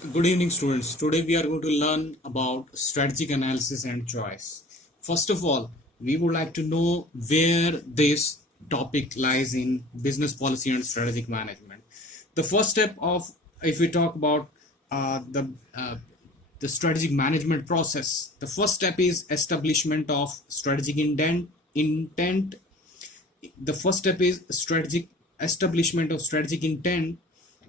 Good evening, students. Today we are going to learn about strategic analysis and choice. First of all, we would like to know where this topic lies in business policy and strategic management. The first step of, if we talk about uh, the uh, the strategic management process, the first step is establishment of strategic intent. The first step is strategic establishment of strategic intent.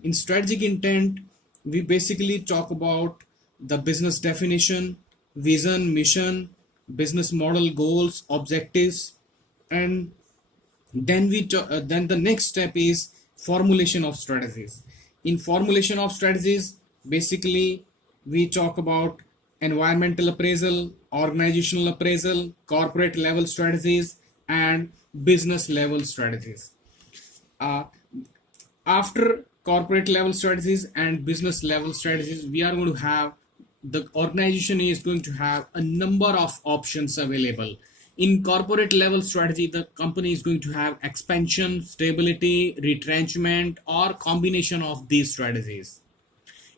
In strategic intent, we basically talk about the business definition, vision, mission, business model, goals, objectives, and then the next step is formulation of strategies. In formulation of strategies, basically we talk about environmental appraisal, organizational appraisal, corporate level strategies, and business level strategies. uh, After corporate level strategies and business level strategies, we are going to have, the organization is going to have a number of options available. In corporate level strategy, the company is going to have expansion, stability, retrenchment, or combination of these strategies.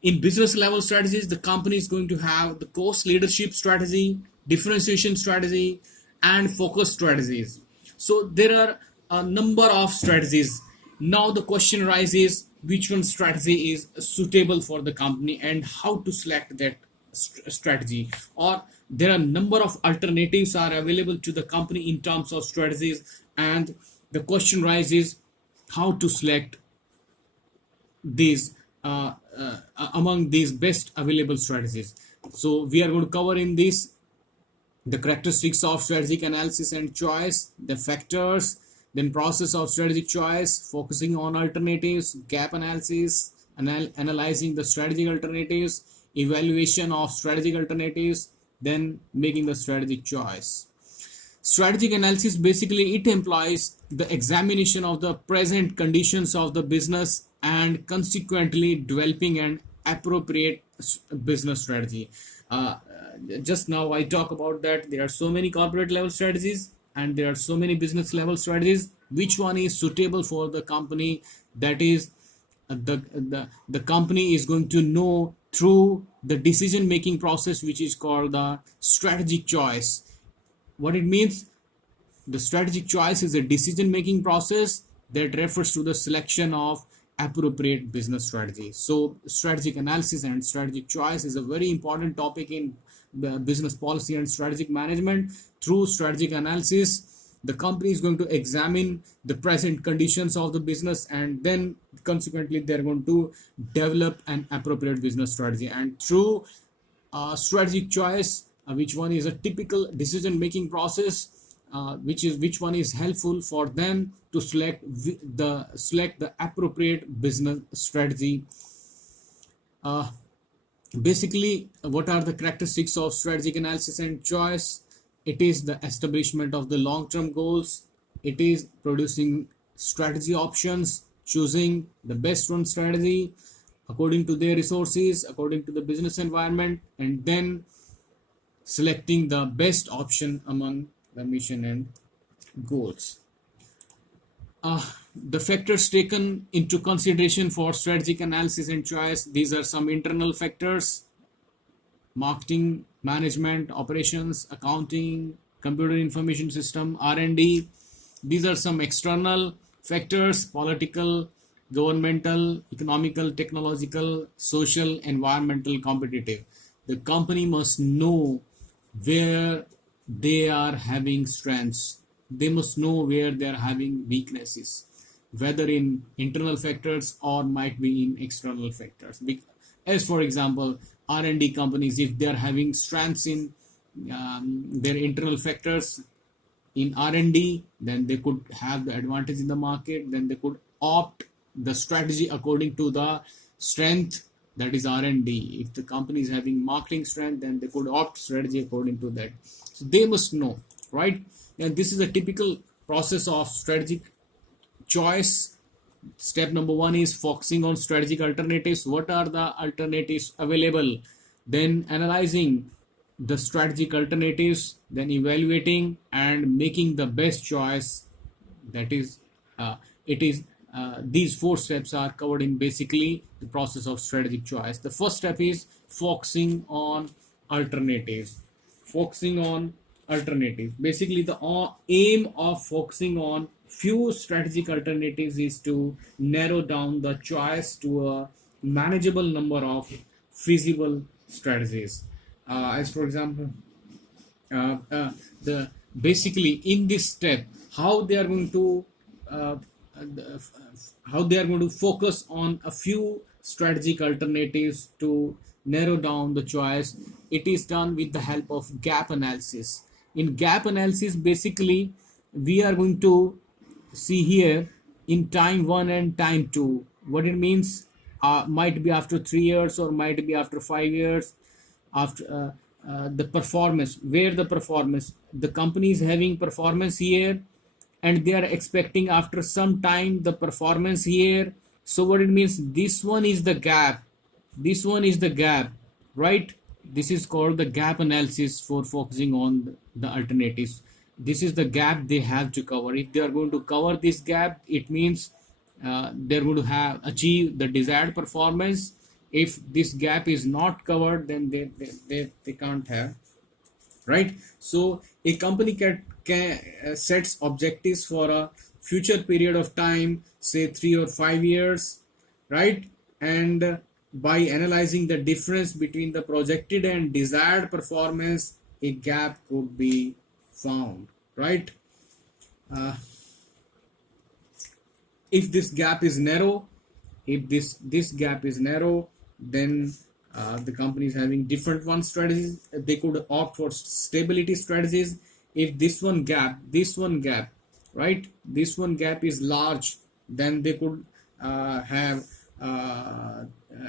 In business level strategies, the company is going to have the cost leadership strategy, differentiation strategy, and focus strategies. So there are a number of strategies. Now the question arises, which one strategy is suitable for the company and how to select that strategy, or there are a number of alternatives are available to the company in terms of strategies, and the question rises how to select these among these best available strategies. So we are going to cover in this the characteristics of strategic analysis and choice, the factors, then process of strategic choice, focusing on alternatives, gap analysis, analyzing the strategic alternatives, evaluation of strategic alternatives, then making the strategic choice. Strategic analysis basically it implies the examination of the present conditions of the business and consequently developing an appropriate business strategy. Just now I talk about that there are so many corporate level strategies and there are so many business level strategies. Which one is suitable for the company? That is the company is going to know through the decision making process, which is called the strategic choice. What it means, the strategic choice is a decision making process that refers to the selection of appropriate business strategy. So strategic analysis and strategic choice is a very important topic in the business policy and strategic management. Through strategic analysis, the company is going to examine the present conditions of the business and then consequently they're going to develop an appropriate business strategy. And through strategic choice, which one is a typical decision making process, which one is helpful for them to select the appropriate business strategy. uh, Basically, what are the characteristics of strategic analysis and choice? It is the establishment of the long term goals, it is producing strategy options, choosing the best one strategy according to their resources, according to the business environment, and then selecting the best option among the mission and goals. The factors taken into consideration for strategic analysis and choice, these are some internal factors: marketing, management, operations, accounting, computer information system, R&D. These are some external factors: political, governmental, economical, technological, social, environmental, competitive. The company must know where they are having strengths. They must know where they are having weaknesses, whether in internal factors or might be in external factors. As for example, R&D companies, if they are having strengths in their internal factors in R&D, then they could have the advantage in the market. Then they could opt the strategy according to the strength, that is R&D. If the company is having marketing strength, then they could opt strategy according to that. So they must know, right? And this is a typical process of strategic choice. Step number one is focusing on strategic alternatives. What are the alternatives available? Then analyzing the strategic alternatives, then evaluating and making the best choice. That is, it is these four steps are covered in basically the process of strategic choice. The first step is focusing on alternatives. Focusing on alternatives. Basically, the aim of focusing on few strategic alternatives is to narrow down the choice to a manageable number of feasible strategies. As for example, the basically in this step, how they are going to uh, how they are going to focus on a few strategic alternatives to narrow down the choice. It is done with the help of gap analysis. In gap analysis, basically we are going to see here in time 1 and time 2 what it means. Might be after 3 years or might be after 5 years, after the performance, where the company is having performance here and they are expecting after some time the performance here. So what it means, this one is the gap, this one is the gap, right? This is called the gap analysis for focusing on the alternatives. This is the gap they have to cover. If they are going to cover this gap, it means they're going to have achieve the desired performance. If this gap is not covered, then they can't have, right? So a company can sets objectives for a future period of time, say 3 or 5 years, right? And by analyzing the difference between the projected and desired performance, a gap could be found, right? uh, if this gap is narrow, if this gap is narrow, then the company is having different one strategies. They could opt for stability strategies. If this one gap, right, this one gap is large, then they could have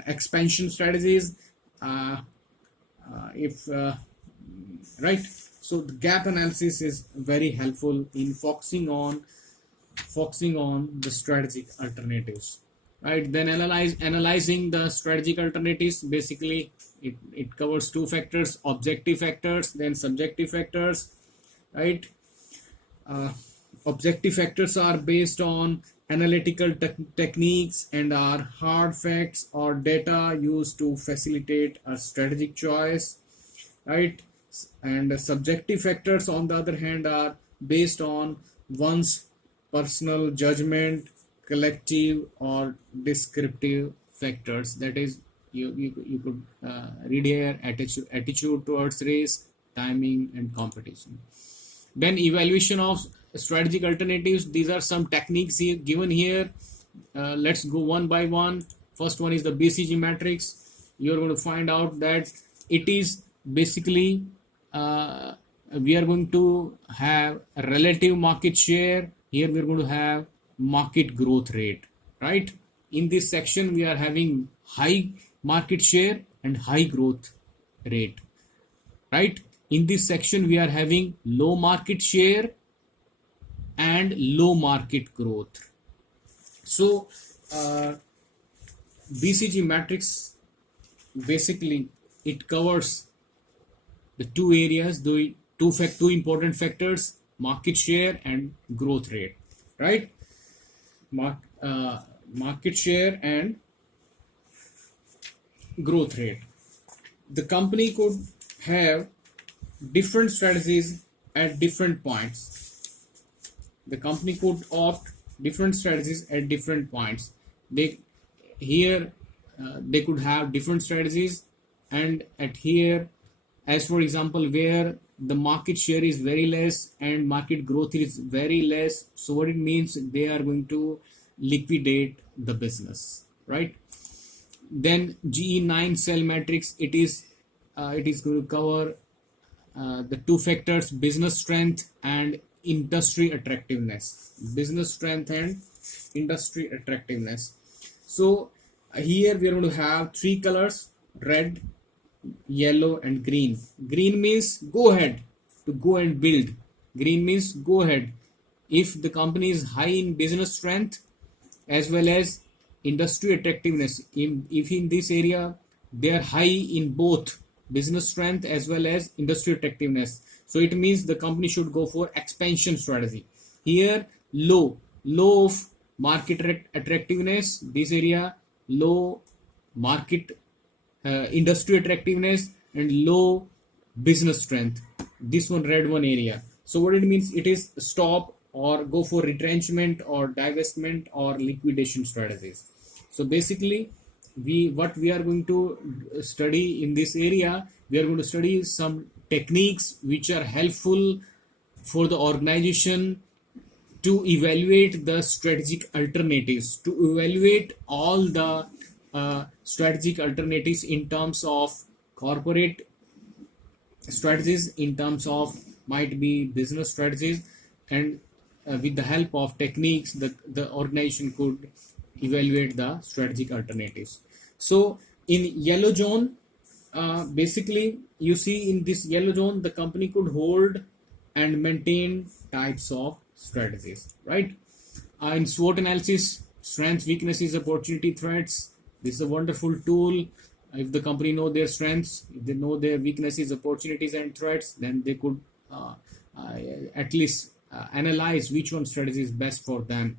expansion strategies. If right, so the gap analysis is very helpful in focusing on the strategic alternatives, right? Then analyzing the strategic alternatives. Basically it covers two factors: objective factors, then subjective factors, right? uh, Objective factors are based on analytical techniques and are hard facts or data used to facilitate a strategic choice, right? And subjective factors, on the other hand, are based on one's personal judgment, collective or descriptive factors. That is, you could read here: attitude towards risk, timing, and competition. Then evaluation of strategic alternatives. These are some techniques here, given here. Let's go one by one. First one is the BCG matrix. You're going to find out that it is basically we are going to have a relative market share. Here we're going to have market growth rate, right? In this section we are having high market share and high growth rate, right? In this section we are having low market share and low market growth. So BCG matrix, basically it covers the two areas, the two important factors: market share and growth rate, right? Market share and growth rate. The company could have different strategies at different points. The company could opt different strategies at different points. They could have different strategies, and at here, as for example, where the market share is very less and market growth is very less, so what it means, they are going to liquidate the business, right? Then GE9 cell matrix, it is going to cover the two factors: business strength and industry attractiveness. Business strength and industry attractiveness. So here we are going to have three colors: red, yellow, and green. Green means go ahead, to go and build. Green means go ahead. If the company is high in business strength as well as industry attractiveness, if in this area they are high in both business strength as well as industry attractiveness, so it means the company should go for expansion strategy. Here low of market attractiveness, this area, low market industry attractiveness, and low business strength. This one, red one area. So what it means, it is stop or go for retrenchment or divestment or liquidation strategies. So basically, what we are going to study in this area, we are going to study some techniques which are helpful for the organization to evaluate the strategic alternatives, to evaluate all the strategic alternatives in terms of corporate strategies, in terms of might be business strategies, and with the help of techniques that the organization could evaluate the strategic alternatives. So in yellow zone, basically you see in this yellow zone the company could hold and maintain types of strategies, right? In SWOT analysis, strengths, weaknesses, opportunity, threats, this is a wonderful tool. If the company know their strengths, if they know their weaknesses, opportunities, and threats, then they could at least analyze which one strategy is best for them.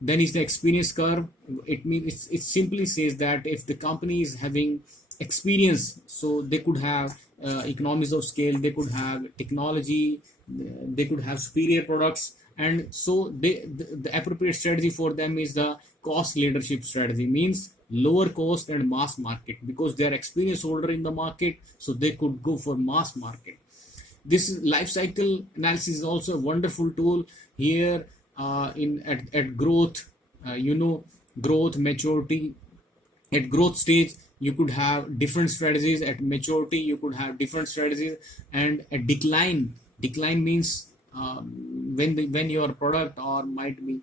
Then is the experience curve. It means it simply says that if the company is having experience, so they could have economies of scale, they could have technology, they could have superior products, and so the appropriate strategy for them is the cost leadership strategy, means lower cost and mass market, because they are experience holder in the market, so they could go for mass market. This life cycle analysis is also a wonderful tool here at growth. Growth, maturity. At growth stage, you could have different strategies. At maturity, you could have different strategies. And at decline means when your product or might be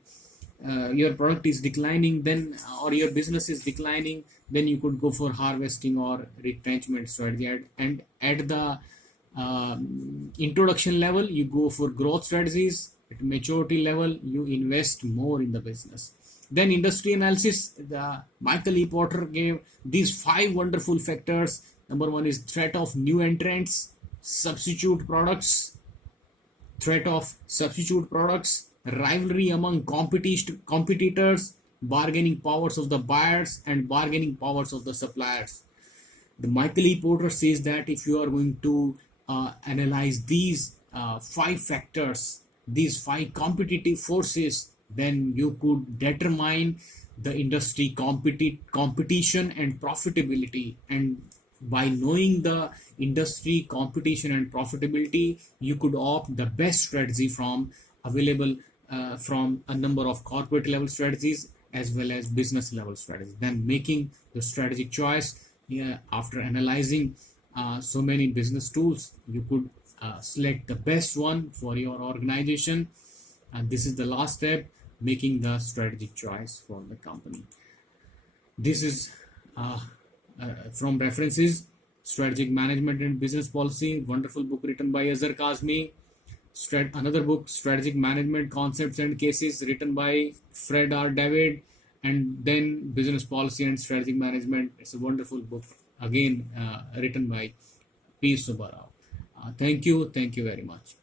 your product is declining, then or your business is declining, then you could go for harvesting or retrenchment strategy. And at the introduction level, you go for growth strategies. At maturity level, you invest more in the business. Then industry analysis, the Michael E. Porter gave these 5 wonderful factors. Number 1 is threat of new entrants, substitute products, rivalry among competitors, bargaining powers of the buyers, and bargaining powers of the suppliers. The Michael E. Porter says that if you are going to analyze these 5 factors, these 5 competitive forces, then you could determine the industry competition and profitability. And by knowing the industry competition and profitability, you could opt the best strategy from available from a number of corporate level strategies as well as business level strategies. Then making the strategic choice, after analyzing so many business tools, you could select the best one for your organization. And this is the last step, making the strategic choice for the company. This is from references, Strategic Management and Business Policy, wonderful book written by Azhar Kazmi. Another book, Strategic Management Concepts and Cases, written by Fred R. David. And then Business Policy and Strategic Management. It's a wonderful book, again written by P. Subbarao. Thank you very much.